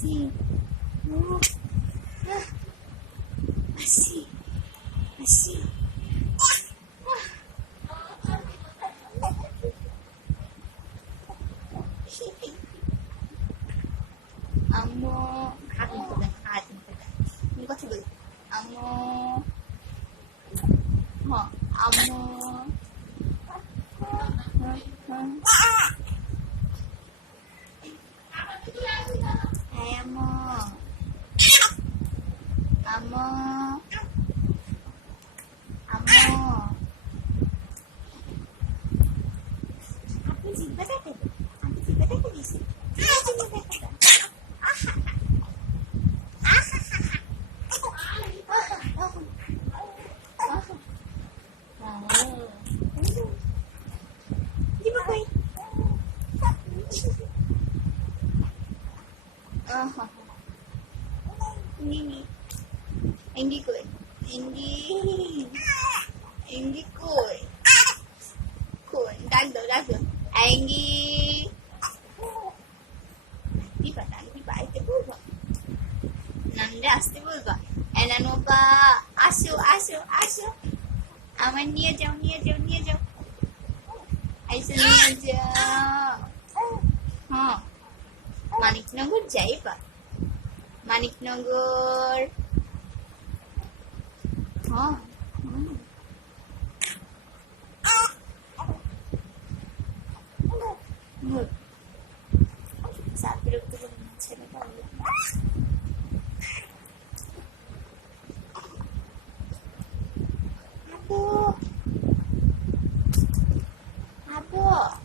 Assim. Assim. Assim. Amor. Ah, tem que pegar. Ah, tem que pegar. Não gosto de Amor. Ó, amor. Ah, ah. Tadi sih? Apa sih? Apa tadi? Di ba koy? Ah. Hindi. Hindi ko eh. Hindi. Hindi ko eh. Ko eh. Dagdo, dagdo. Ay, hindi. Di ba? Di ba? Ito po ba? Nanda, আসতে বলবা এনানো বা আসো আসো আসো আমার নিয়ে যাও নিয়ে যাও নিয়ে যাও আইসো নিয়ে যাও হ্যাঁ মানিকনগর যাইবা মানিকনগর 아. 음. 물. 자, 이렇게 아부. 아부.